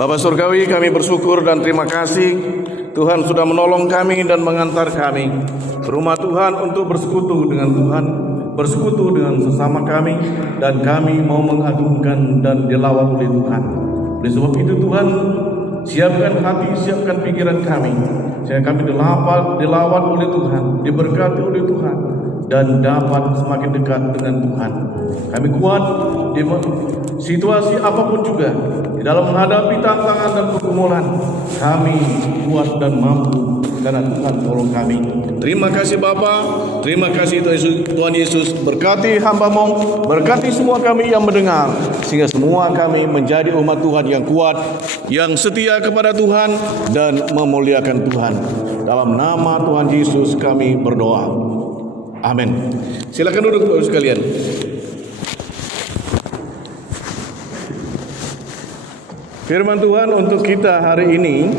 Bapa Surgawi, kami bersyukur dan terima kasih Tuhan sudah menolong kami dan mengantar kami ke rumah Tuhan untuk bersekutu dengan Tuhan, bersekutu dengan sesama kami, dan kami mau mengagungkan dan dilawat oleh Tuhan. Oleh sebab itu Tuhan, siapkan hati, siapkan pikiran kami, sehingga kami dilawat oleh Tuhan, diberkati oleh Tuhan, dan dapat semakin dekat dengan Tuhan. Kami kuat di situasi apapun juga, di dalam menghadapi tantangan dan pergumulan. Kami kuat dan mampu karena Tuhan tolong kami. Terima kasih Bapa, terima kasih Tuhan Yesus. Berkati hamba-Mu, berkati semua kami yang mendengar, sehingga semua kami menjadi umat Tuhan yang kuat, yang setia kepada Tuhan dan memuliakan Tuhan. Dalam nama Tuhan Yesus kami berdoa. Amin. Silakan duduk Bapak sekalian. Firman Tuhan untuk kita hari ini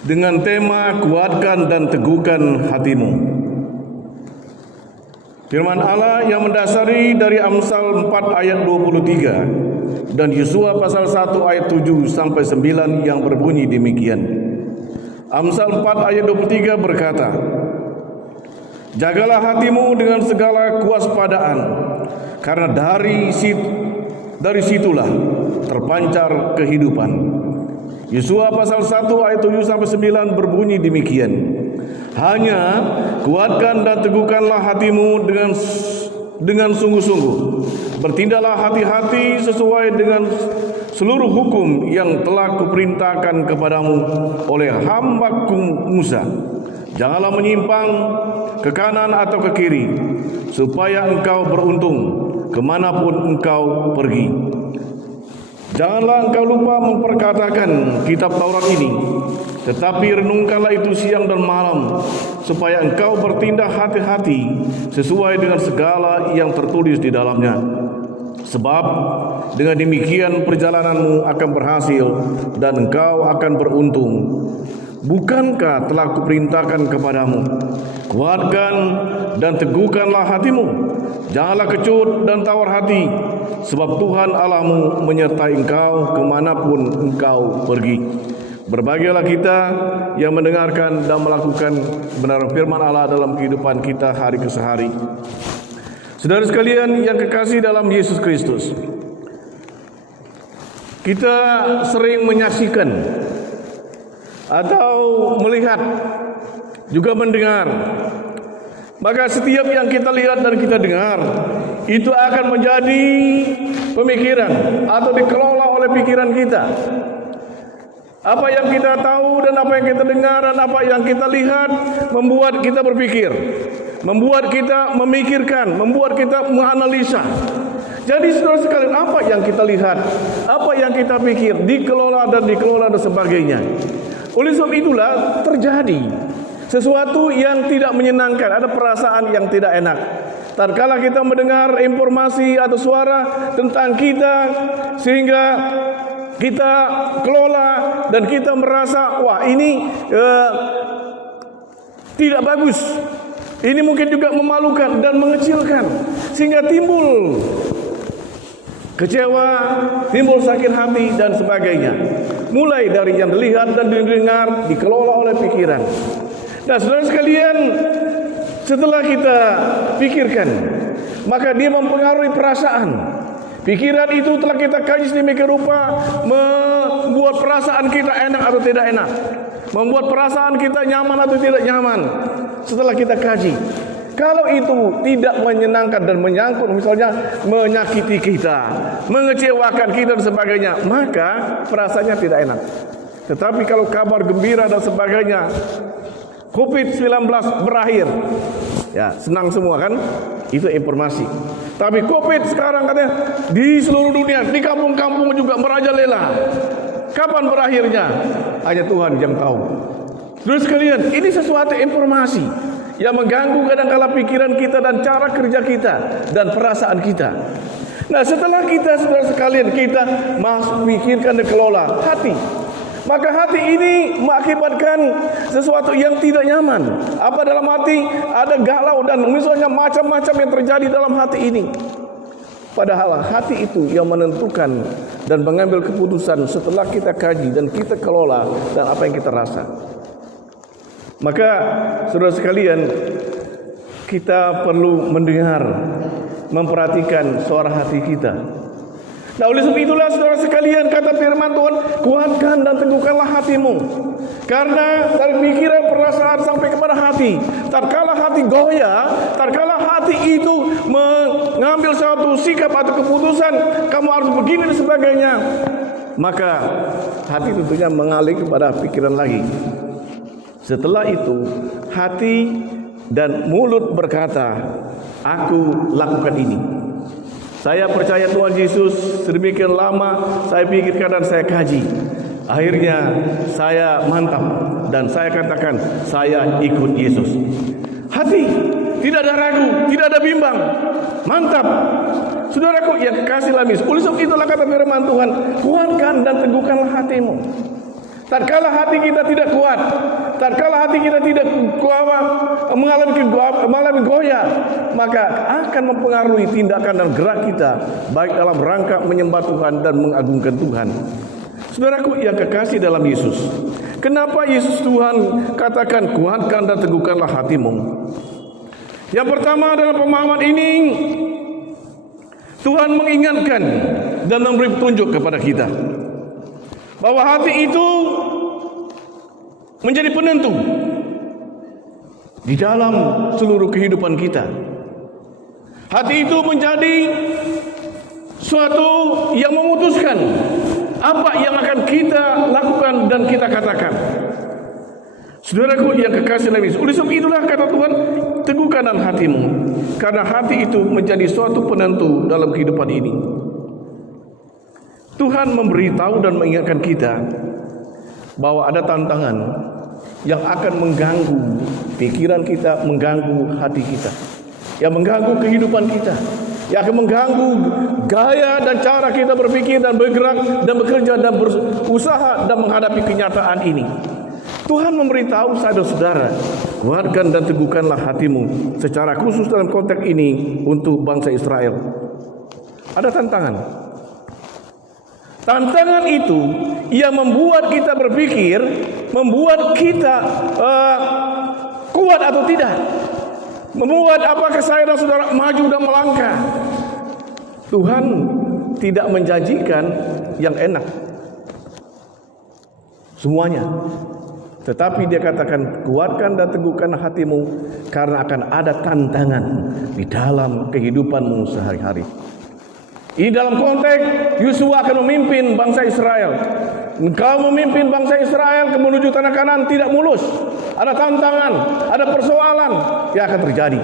dengan tema kuatkan dan teguhkan hatimu. Firman Allah yang mendasari dari Amsal 4 ayat 23 dan Yosua pasal 1 ayat 7 sampai 9 yang berbunyi demikian. Amsal 4 ayat 23 berkata, jagalah hatimu dengan segala kewaspadaan, karena dari situlah terpancar kehidupan. Yosua pasal 1 ayat 7 sampai 9 berbunyi demikian. Hanya kuatkan dan teguhkanlah hatimu dengan sungguh-sungguh. Bertindaklah hati-hati sesuai dengan seluruh hukum yang telah kuperintahkan kepadamu oleh hamba-Ku Musa. Janganlah menyimpang ke kanan atau ke kiri, supaya engkau beruntung kemanapun engkau pergi. Janganlah engkau lupa memperkatakan kitab Taurat ini, tetapi renungkanlah itu siang dan malam, supaya engkau bertindak hati-hati sesuai dengan segala yang tertulis di dalamnya. Sebab dengan demikian perjalananmu akan berhasil dan engkau akan beruntung. Bukankah telah kuperintahkan kepadamu, kuatkan dan teguhkanlah hatimu, janganlah kecut dan tawar hati, sebab Tuhan Allahmu menyertai engkau kemanapun engkau pergi. Berbahagialah kita yang mendengarkan dan melakukan kebenaran firman Allah dalam kehidupan kita hari ke hari. Saudara sekalian yang kekasih dalam Yesus Kristus, kita sering menyaksikan atau melihat, juga mendengar. Maka setiap yang kita lihat dan kita dengar itu akan menjadi pemikiran atau dikelola oleh pikiran kita. Apa yang kita tahu dan apa yang kita dengar dan apa yang kita lihat membuat kita berpikir, membuat kita memikirkan, membuat kita menganalisa. Jadi saudara sekalian, apa yang kita lihat, apa yang kita pikir, dikelola dan sebagainya. Oleh sebab itulah terjadi sesuatu yang tidak menyenangkan, ada perasaan yang tidak enak. Tatkala kita mendengar informasi atau suara tentang kita, sehingga kita kelola dan kita merasa, wah ini tidak bagus. Ini mungkin juga memalukan dan mengecilkan, sehingga timbul kecewa, timbul sakit hati dan sebagainya. Mulai dari yang dilihat dan didengar, dikelola oleh pikiran. Nah saudara sekalian, setelah kita pikirkan, maka dia mempengaruhi perasaan. Pikiran itu telah kita kaji sedemikian rupa, membuat perasaan kita enak atau tidak enak, membuat perasaan kita nyaman atau tidak nyaman. Setelah kita kaji, kalau itu tidak menyenangkan dan menyangkut, misalnya menyakiti kita, mengecewakan kita dan sebagainya, maka perasaannya tidak enak. Tetapi kalau kabar gembira dan sebagainya, COVID-19 berakhir, ya senang semua kan? Itu informasi. Tapi COVID sekarang katanya di seluruh dunia, di kampung-kampung juga merajalela. Kapan berakhirnya? Hanya Tuhan yang tahu. Terus sekalian, ini sesuatu informasi yang mengganggu kadang-kala pikiran kita dan cara kerja kita dan perasaan kita. Nah setelah kita, saudara sekalian, kita pikirkan dan kelola hati, maka hati ini mengakibatkan sesuatu yang tidak nyaman. Apa dalam hati? Ada galau dan misalnya macam-macam yang terjadi dalam hati ini. Padahal hati itu yang menentukan dan mengambil keputusan setelah kita kaji dan kita kelola dan apa yang kita rasa. Maka saudara sekalian, kita perlu mendengar, memperhatikan suara hati kita. Nah, oleh sebab itulah saudara sekalian, kata firman Tuhan, kuatkan dan teguhkanlah hatimu. Karena dari pikiran, perasaan sampai kepada hati, tatkala hati goyah, tatkala hati itu mengambil suatu sikap atau keputusan, kamu harus begini dan sebagainya, maka hati tentunya mengalih kepada pikiran lagi. Setelah itu hati dan mulut berkata, aku lakukan ini. Saya percaya Tuhan Yesus, sedemikian lama saya pikirkan dan saya kaji. Akhirnya saya mantap dan saya katakan saya ikut Yesus. Hati tidak ada ragu, tidak ada bimbang, mantap. Saudaraku yang kekasih lamis, oleh sebab itulah kata firman Tuhan, kuatkan dan teguhkanlah hatimu. Tatkala hati kita tidak kuat, tatkala hati kita tidak mengalami goyah, maka akan mempengaruhi tindakan dan gerak kita, baik dalam rangka menyembah Tuhan dan mengagungkan Tuhan. Saudaraku yang kekasih dalam Yesus, kenapa Yesus Tuhan katakan kuatkan dan teguhkanlah hatimu? Yang pertama dalam pemahaman ini, Tuhan mengingatkan dan memberi petunjuk kepada kita bahwa hati itu menjadi penentu di dalam seluruh kehidupan kita. Hati itu menjadi suatu yang memutuskan apa yang akan kita lakukan dan kita katakan. Saudaraku yang kekasih dalam Yesus, oleh sebab itulah kata Tuhan, teguhkanlah hatimu, karena hati itu menjadi suatu penentu dalam kehidupan ini. Tuhan memberitahu dan mengingatkan kita bahwa ada tantangan yang akan mengganggu pikiran kita, mengganggu hati kita, yang mengganggu kehidupan kita, yang akan mengganggu gaya dan cara kita berpikir dan bergerak dan bekerja dan berusaha dan menghadapi kenyataan ini. Tuhan memberitahu saudara-saudara, kuatkan dan teguhkanlah hatimu, secara khusus dalam konteks ini untuk bangsa Israel. Ada tantangan. Tantangan itu yang membuat kita berpikir, membuat kita kuat atau tidak, membuat apakah saya dan saudara maju dan melangkah. Tuhan tidak menjanjikan yang enak semuanya, tetapi Dia katakan kuatkan dan teguhkan hatimu, karena akan ada tantangan di dalam kehidupanmu sehari-hari. Ini dalam konteks Yosua akan memimpin bangsa Israel. Engkau memimpin bangsa Israel ke menuju tanah Kanaan tidak mulus. Ada tantangan, ada persoalan yang akan terjadi.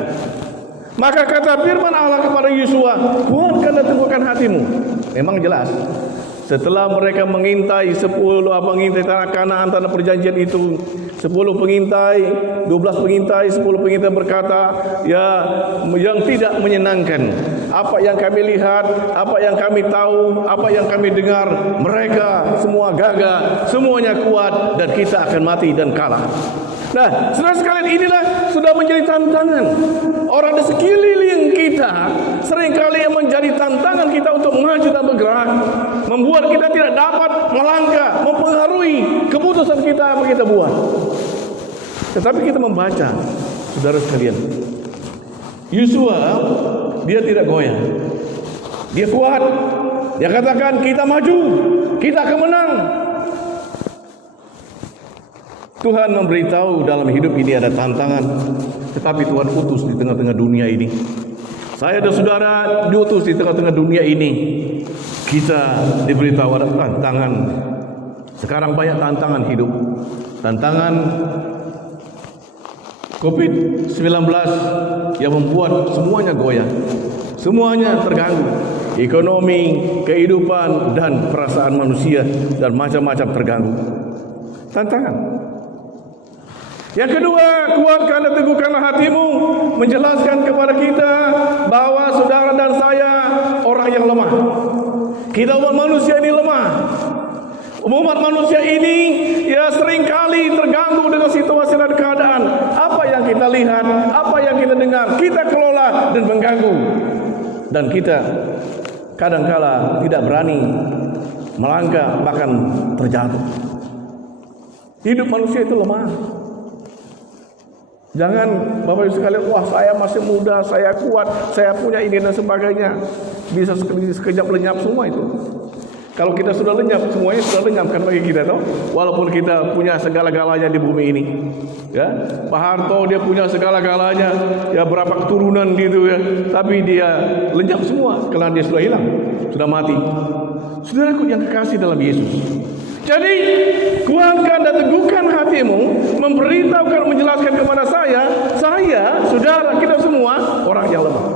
Maka kata firman Allah kepada Yosua, kuatkan dan teguhkan hatimu. Memang jelas, setelah mereka mengintai 10 tanah Kanaan, tanah perjanjian itu, 10 pengintai, 12 pengintai, 10 pengintai berkata, ya, yang tidak menyenangkan. Apa yang kami lihat, apa yang kami tahu, apa yang kami dengar, mereka semua gagah, semuanya kuat, dan kita akan mati dan kalah. Nah, saudara sekalian, inilah sudah menjadi tantangan. Orang di sekeliling kita seringkali yang menjadi tantangan kita untuk maju dan bergerak, membuat kita tidak dapat melangkah, mempengaruhi keputusan kita apa kita buat. Tetapi kita membaca, saudara sekalian, Yosua dia tidak goyah, dia kuat. Dia katakan kita maju, kita akan menang. Tuhan memberitahu dalam hidup ini ada tantangan, tetapi Tuhan utus di tengah-tengah dunia ini. Saya dan saudara diutus di tengah-tengah dunia ini. Kita diberitahu ada tantangan. Sekarang banyak tantangan hidup. Tantangan COVID-19 yang membuat semuanya goyah, semuanya terganggu. Ekonomi, kehidupan, dan perasaan manusia dan macam-macam terganggu. Tantangan. Yang kedua, kuatkan dan teguhkanlah hatimu, menjelaskan kepada kita bahwa saudara dan saya orang yang lemah. Kita umat manusia ini lemah. Umat manusia ini ya seringkali terganggu dengan situasi dan keadaan. Apa yang kita lihat, apa yang kita dengar, kita kelola dan mengganggu. Dan kita kadangkala tidak berani melangkah, bahkan terjatuh. Hidup manusia itu lemah. Jangan Bapak Ibu sekalian, wah saya masih muda, saya kuat, saya punya ini dan sebagainya. Bisa sekejap lenyap semua itu. Kalau kita sudah lenyap, semuanya sudah lenyap kan bagi kita, toh. Walaupun kita punya segala-galanya di bumi ini, ya. Pak Harto dia punya segala-galanya, ya berapa keturunan gitu ya, tapi dia lenyap semua karena dia sudah hilang, sudah mati. Saudaraku yang kekasih dalam Yesus. Jadi kuatkan dan teguhkan hatimu, memberitahukan, menjelaskan kepada saya, saudara, kita semua orang yang lemah.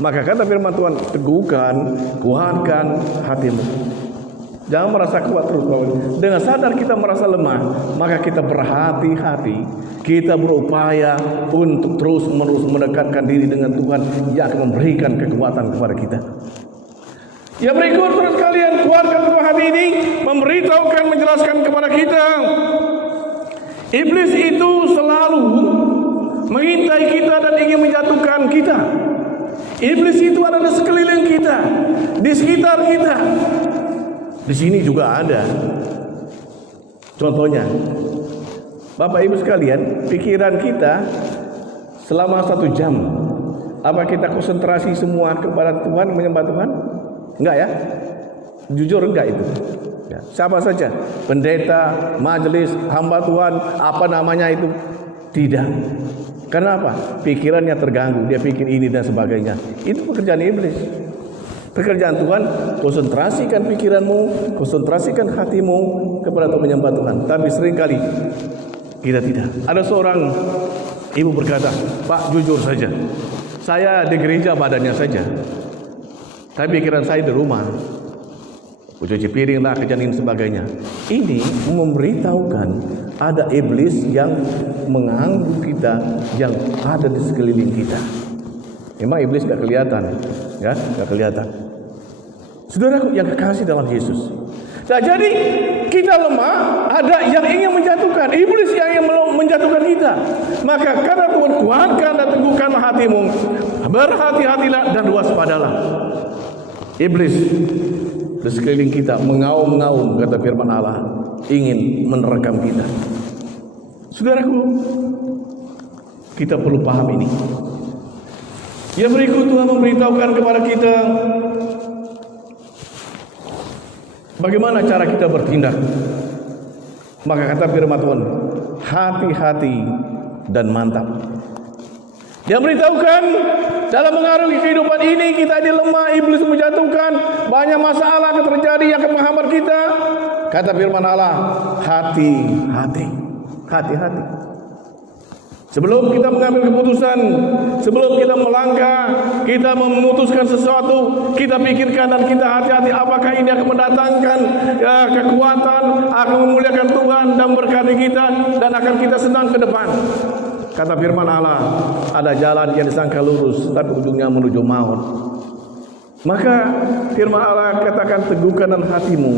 Maka kata firman Tuhan, teguhkan, kuatkan hatimu. Jangan merasa kuat terus. Dengan sadar kita merasa lemah, maka kita berhati-hati. Kita berupaya untuk terus-menerus mendekatkan diri dengan Tuhan yang akan memberikan kekuatan kepada kita. Ya berikut terus kalian kuatkan tubuh hati ini, memberitahukan, menjelaskan kepada kita. Iblis itu selalu mengintai kita dan ingin menjatuhkan kita. Iblis itu ada di sekeliling kita, di sekitar kita. Di sini juga ada. Contohnya, Bapak Ibu sekalian, pikiran kita selama 1 jam, apa kita konsentrasi semua kepada Tuhan, menyembah Tuhan? Enggak ya? Jujur enggak itu? Ya. Siapa saja, pendeta, majelis, hamba Tuhan, apa namanya itu? Tidak. Kenapa? Pikirannya terganggu, dia pikir ini dan sebagainya. Itu pekerjaan iblis. Pekerjaan Tuhan, konsentrasikan pikiranmu, konsentrasikan hatimu kepada menyembah Tuhan. Tapi seringkali kita tidak. Ada seorang ibu berkata, Pak jujur saja, saya di gereja badannya saja, tapi pikiran saya di rumah. Cuci piring lah, kerjaan ini sebagainya. Ini memberitahukan ada iblis yang mengganggu kita, yang ada di sekeliling kita. Memang iblis gak kelihatan, ya, gak kelihatan. Saudaraku yang kekasih dalam Yesus. Nah, jadi kita lemah, ada yang ingin menjatuhkan, iblis yang ingin menjatuhkan kita. Maka karena Tuhan kuatkan dan teguhkanlah hatimu, berhati-hatilah dan waspadalah. Iblis di sekeliling kita mengaum-ngaum, kata firman Allah, ingin menerkam kita. Saudaraku, kita perlu paham ini. Yang berikut Tuhan memberitahukan kepada kita bagaimana cara kita bertindak. Maka kata firman Tuhan, hati-hati dan mantap. Dia beritahukan dalam mengarungi kehidupan ini kita lemah, iblis menjatuhkan, banyak masalah yang terjadi yang akan menghambat kita. Kata firman Allah, hati-hati, hati-hati. Sebelum kita mengambil keputusan, sebelum kita melangkah, kita memutuskan sesuatu, kita pikirkan dan kita hati-hati apakah ini akan mendatangkan kekuatan, akan memuliakan Tuhan dan berkati kita dan akan kita senang ke depan. Kata firman Allah, ada jalan yang disangka lurus, tapi ujungnya menuju maut. Maka firman Allah katakan, teguhkan hatimu,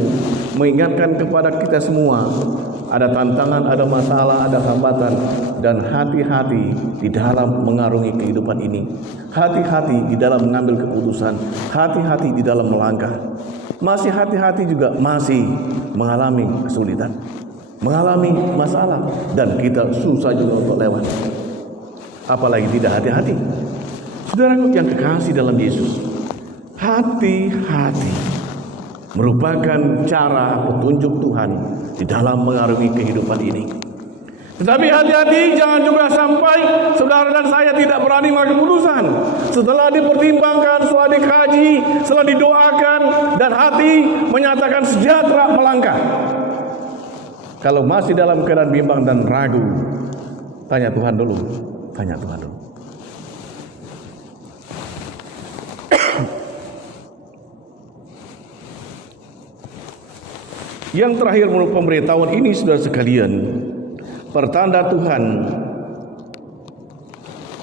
mengingatkan kepada kita semua, ada tantangan, ada masalah, ada hambatan, dan hati-hati di dalam mengarungi kehidupan ini. Hati-hati di dalam mengambil keputusan, hati-hati di dalam melangkah. Masih hati-hati juga masih mengalami kesulitan, mengalami masalah, dan kita susah juga untuk lewat. Apalagi tidak hati-hati. Saudaraku yang kekasih dalam Yesus, hati-hati merupakan cara petunjuk Tuhan di dalam mengarungi kehidupan ini. Tetapi hati-hati, jangan juga sampai saudara dan saya tidak berani mengambil keputusan. Setelah dipertimbangkan, setelah dikaji, setelah didoakan, dan hati menyatakan sejahtera melangkah. Kalau masih dalam keadaan bimbang dan ragu, tanya Tuhan dulu. Tanya Tuhan dulu. Yang terakhir menurut pemberitahuan ini, saudara sekalian, pertanda Tuhan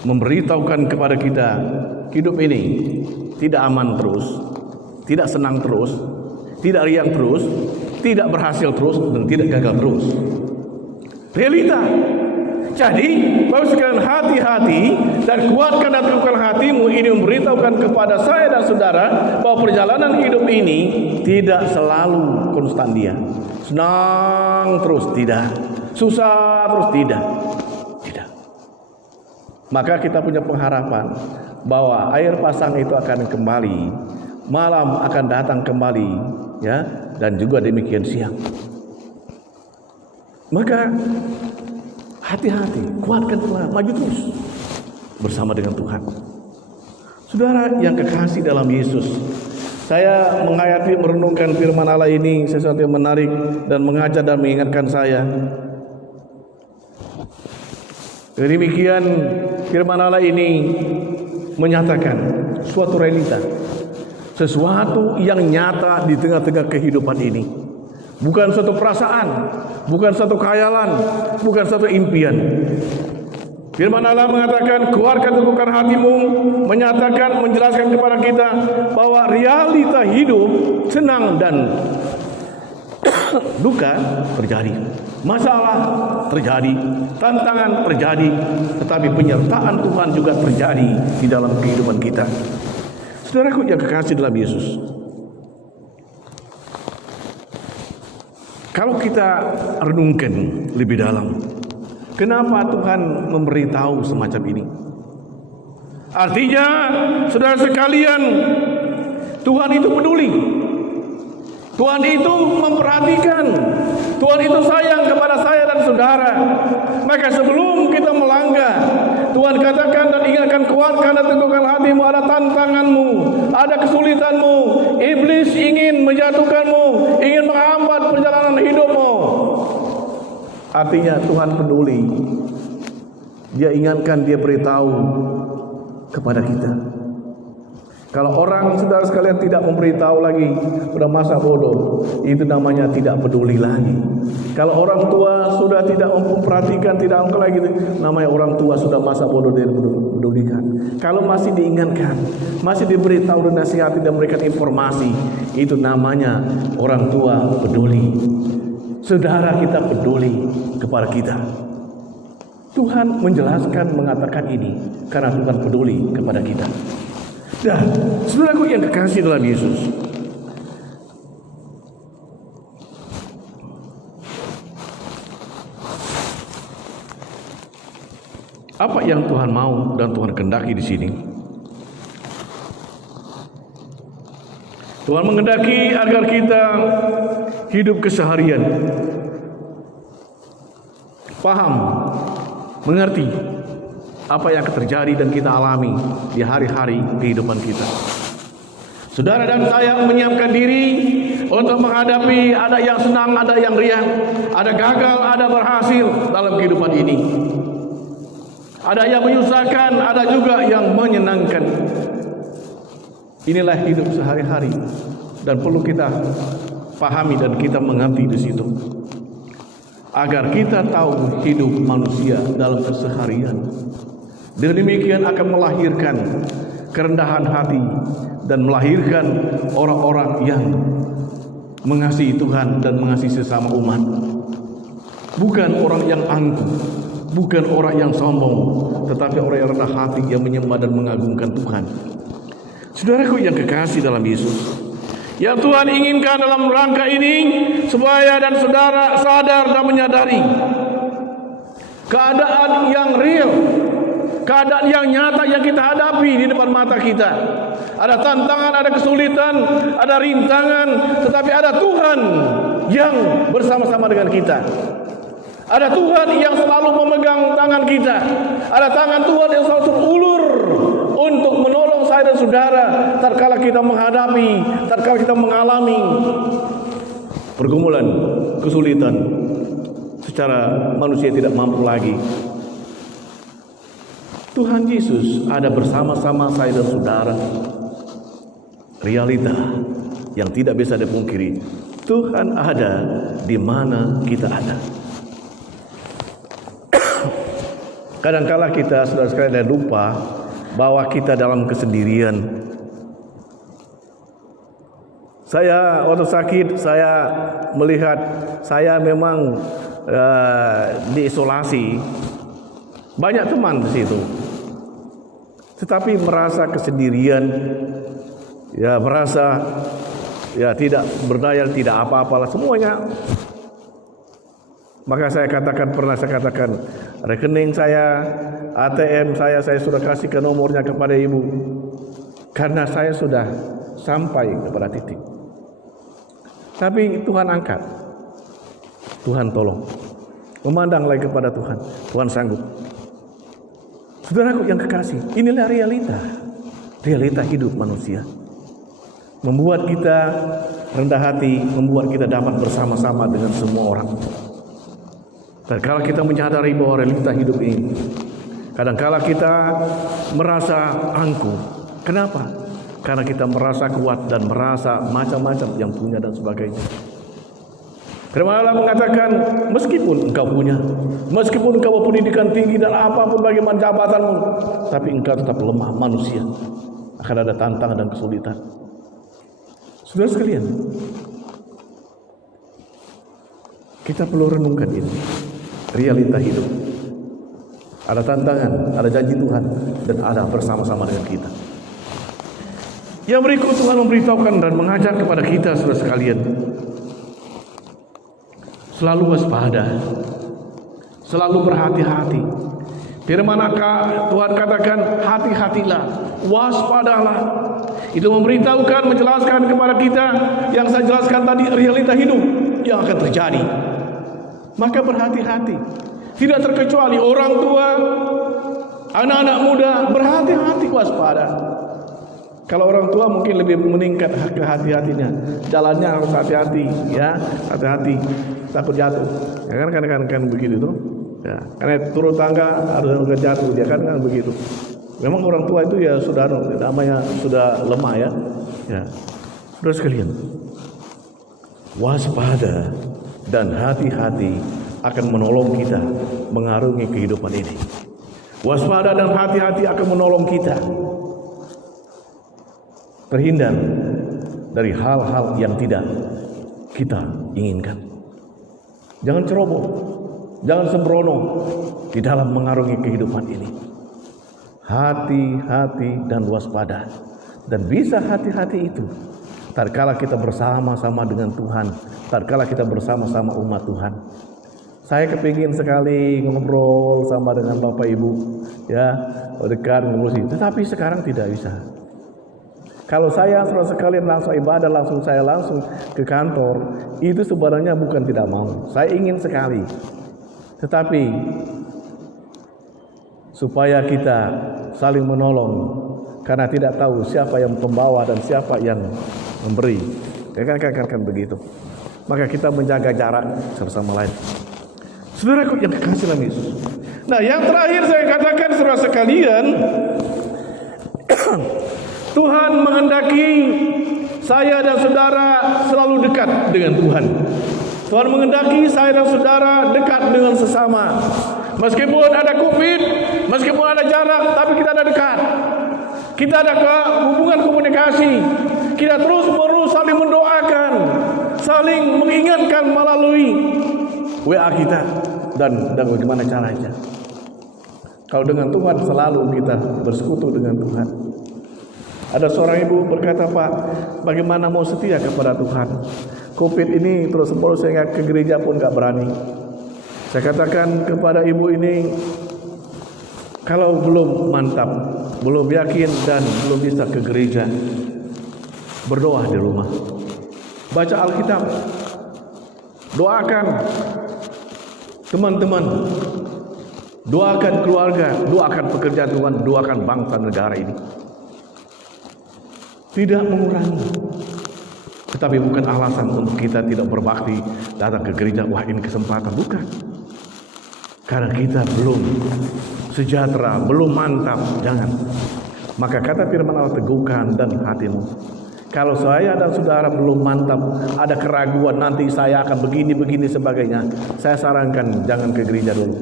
memberitahukan kepada kita hidup ini tidak aman terus, tidak senang terus, tidak riang terus, tidak berhasil terus, dan tidak gagal terus. Realita Jadi, Bapak sekalian, hati-hati dan kuatkan dan teguhkan hatimu. Ini memberitahukan kepada saya dan saudara bahwa perjalanan hidup ini tidak selalu konstan dia. Senang terus tidak, susah terus tidak. Maka kita punya pengharapan bahwa air pasang itu akan kembali, malam akan datang kembali, ya, dan juga demikian siang. Maka hati-hati, kuatkan Tuhan, maju terus bersama dengan Tuhan. Saudara yang kekasih dalam Yesus, saya menghayati merenungkan firman Allah ini sesuatu yang menarik dan mengajar dan mengingatkan saya. Demikian firman Allah ini menyatakan suatu realita, sesuatu yang nyata di tengah-tengah kehidupan ini. Bukan satu perasaan, bukan satu khayalan, bukan satu impian. Firman Allah mengatakan, keluarkan teguhkan hatimu, menyatakan, menjelaskan kepada kita bahwa realita hidup senang dan duka terjadi, masalah terjadi, tantangan terjadi, tetapi penyertaan Tuhan juga terjadi di dalam kehidupan kita. Saudaraku yang kekasih dalam Yesus, kalau kita renungkan lebih dalam, kenapa Tuhan memberitahu semacam ini? Artinya, saudara sekalian, Tuhan itu peduli. Tuhan itu memperhatikan. Tuhan itu sayang kepada saya dan saudara. Maka sebelum kita melangkah, Tuhan katakan dan ingatkan, kuatkan dan teguhkan hatimu. Ada tantanganmu, ada kesulitanmu. Iblis ingin menjatuhkanmu, ingin menghambat perjalanan hidupmu. Artinya Tuhan peduli. Dia ingatkan, dia beritahu kepada kita. Kalau orang saudara sekalian tidak memberitahu lagi, sudah masa bodoh, itu namanya tidak peduli lagi. Kalau orang tua sudah tidak memperhatikan, tidak lagi, namanya orang tua sudah masa bodoh, dia pedulikan. Kalau masih diingatkan, masih diberitahu dan nasihati dan memberikan informasi, itu namanya orang tua peduli. Saudara kita peduli kepada kita. Tuhan menjelaskan, mengatakan ini karena Tuhan peduli kepada kita. Nah, saudaraku yang kekasih dalam Yesus, apa yang Tuhan mau dan Tuhan kehendaki di sini? Tuhan menghendaki agar kita hidup keseharian, paham, mengerti apa yang akan terjadi dan kita alami di hari-hari kehidupan kita. Saudara dan saya menyiapkan diri untuk menghadapi, ada yang senang, ada yang riang, ada gagal, ada berhasil dalam kehidupan ini. Ada yang menyusahkan, ada juga yang menyenangkan. Inilah hidup sehari-hari dan perlu kita pahami dan kita mengerti di situ. Agar kita tahu hidup manusia dalam keseharian. Dan demikian akan melahirkan kerendahan hati dan melahirkan orang-orang yang mengasihi Tuhan dan mengasihi sesama umat. Bukan orang yang angkuh, bukan orang yang sombong, tetapi orang yang rendah hati yang menyembah dan mengagungkan Tuhan. Saudaraku yang kekasih dalam Yesus, yang Tuhan inginkan dalam rangka ini supaya dan saudara sadar dan menyadari keadaan yang real, keadaan yang nyata yang kita hadapi di depan mata kita. Ada tantangan, ada kesulitan, ada rintangan, tetapi ada Tuhan yang bersama-sama dengan kita. Ada Tuhan yang selalu memegang tangan kita. Ada tangan Tuhan yang selalu terulur untuk menolong saya dan saudara tatkala kita menghadapi, tatkala kita mengalami pergumulan, kesulitan secara manusia tidak mampu lagi. Tuhan Yesus ada bersama-sama saya dan saudara. Realita yang tidak bisa dipungkiri, Tuhan ada di mana kita ada. Kadangkala kita saudara sekalian lupa bahwa kita dalam kesendirian. Saya waktu sakit, saya melihat saya memang diisolasi banyak teman di situ, tetapi merasa kesendirian, ya merasa ya tidak berdaya, tidak apa-apalah semuanya. Maka pernah saya katakan, rekening saya, ATM saya sudah kasihkan nomornya kepada ibu, karena saya sudah sampai kepada titik. Tapi Tuhan angkat, Tuhan tolong, memandang lagi kepada Tuhan, Tuhan sanggup. Saudaraku yang kekasih, inilah realita hidup manusia. Membuat kita rendah hati, membuat kita dapat bersama-sama dengan semua orang. Dan kalau kita menyadari bahwa realita hidup ini, kadangkala kita merasa angkuh. Kenapa? Karena kita merasa kuat dan merasa macam-macam yang punya dan sebagainya. Firman Allah mengatakan, meskipun engkau punya, meskipun engkau berpendidikan tinggi dan apapun bagaimana jabatanmu, tapi engkau tetap lemah manusia. Akan ada tantangan dan kesulitan. Saudara sekalian, kita perlu renungkan ini. Realita hidup. Ada tantangan, ada janji Tuhan, dan ada bersama-sama dengan kita. Yang berikut Tuhan memberitahukan dan mengajar kepada kita, saudara sekalian, selalu waspada, selalu berhati-hati. Firman Tuhan katakan, hati-hatilah, waspadalah. Itu memberitahukan, menjelaskan kepada kita yang saya jelaskan tadi, realita hidup yang akan terjadi. Maka berhati-hati. Tidak terkecuali orang tua, anak-anak muda, berhati-hati, waspada. Kalau orang tua mungkin lebih meningkat kehati-hatinya. Jalannya harus hati-hati, ya, hati-hati, takut jatuh. Ya kan begitu tuh. Ya, karena turun tangga harus jatuh, dia kan begitu. Memang orang tua itu ya sudah namanya sudah lemah ya. Ya. Saudara sekalian, waspada dan hati-hati akan menolong kita mengarungi kehidupan ini. Waspada dan hati-hati akan menolong kita terhindar dari hal-hal yang tidak kita inginkan. Jangan ceroboh, jangan sembrono di dalam mengarungi kehidupan ini. Hati-hati dan waspada. Dan bisa hati-hati itu tatkala kita bersama-sama dengan Tuhan, tatkala kita bersama-sama umat Tuhan. Saya kepingin sekali ngobrol sama dengan Bapak Ibu, ya, dekat ngobrol sih. Tetapi sekarang tidak bisa. Kalau saya saudara sekalian langsung ibadah, saya langsung ke kantor, itu sebenarnya bukan tidak mau. Saya ingin sekali. Tetapi supaya kita saling menolong, karena tidak tahu siapa yang pembawa dan siapa yang memberi. Kan begitu. Maka kita menjaga jarak satu sama lain. Saudaraku yang kekasih dalam Yesus. Nah, yang terakhir saya katakan saudara sekalian, Tuhan menghendaki saya dan saudara selalu dekat dengan Tuhan. Tuhan menghendaki saya dan saudara dekat dengan sesama. Meskipun ada COVID, meskipun ada jarak, tapi kita ada dekat. Kita ada hubungan komunikasi. Kita terus-menerus saling mendoakan, saling mengingatkan melalui WA kita dan bagaimana caranya. Kalau dengan Tuhan selalu kita bersekutu dengan Tuhan. Ada seorang ibu berkata, Pak, bagaimana mau setia kepada Tuhan? COVID ini terus-menerus saya ke gereja pun gak berani. Saya katakan kepada ibu ini, kalau belum mantap, belum yakin dan belum bisa ke gereja, berdoa di rumah. Baca Alkitab. Doakan teman-teman. Doakan keluarga, doakan pekerjaan Tuhan, doakan bangsa negara ini. Tidak mengurangi, tetapi bukan alasan untuk kita tidak berbakti, datang ke gereja, wah ini kesempatan, bukan. Karena kita belum sejahtera, belum mantap, jangan. Maka kata firman Allah, teguhkan dan hatimu. Kalau saya dan saudara belum mantap, ada keraguan nanti saya akan begini sebagainya, saya sarankan jangan ke gereja dulu.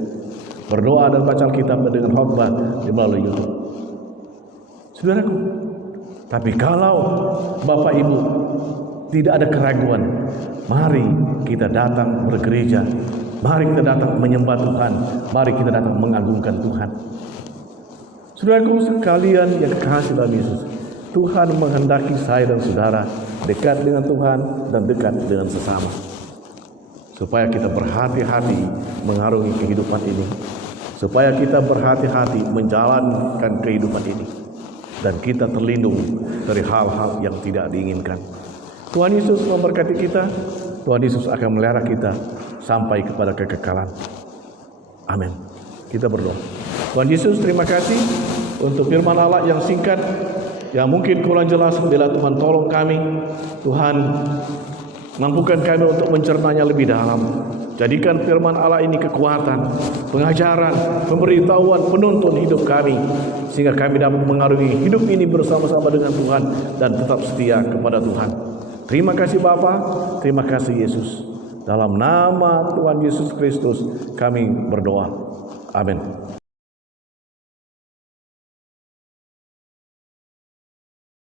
Berdoa dan baca Alkitab dengan khotbah di melalui YouTube. Saudaraku, tapi kalau Bapak Ibu tidak ada keraguan, Mari kita datang bergereja. Mari kita datang menyembah Tuhan. Mari kita datang mengagungkan Tuhan. Saudaraku sekalian yang kekasih dalam Yesus, Tuhan menghendaki saya dan saudara dekat dengan Tuhan dan dekat dengan sesama, supaya kita berhati-hati mengarungi kehidupan ini, supaya kita berhati-hati menjalankan kehidupan ini, dan kita terlindung dari hal-hal yang tidak diinginkan. Tuhan Yesus memberkati kita. Tuhan Yesus akan melihara kita sampai kepada kekekalan. Amin. Kita berdoa. Tuhan Yesus, terima kasih untuk firman Allah yang singkat, yang mungkin kurang jelas. Bila Tuhan tolong kami, Tuhan mampukan kami untuk mencernanya lebih dalam. Jadikan firman Allah ini kekuatan, pengajaran, pemberitahuan, penuntun hidup kami, sehingga kami dapat mengarungi hidup ini bersama-sama dengan Tuhan dan tetap setia kepada Tuhan. Terima kasih Bapa, terima kasih Yesus. Dalam nama Tuhan Yesus Kristus kami berdoa. Amin.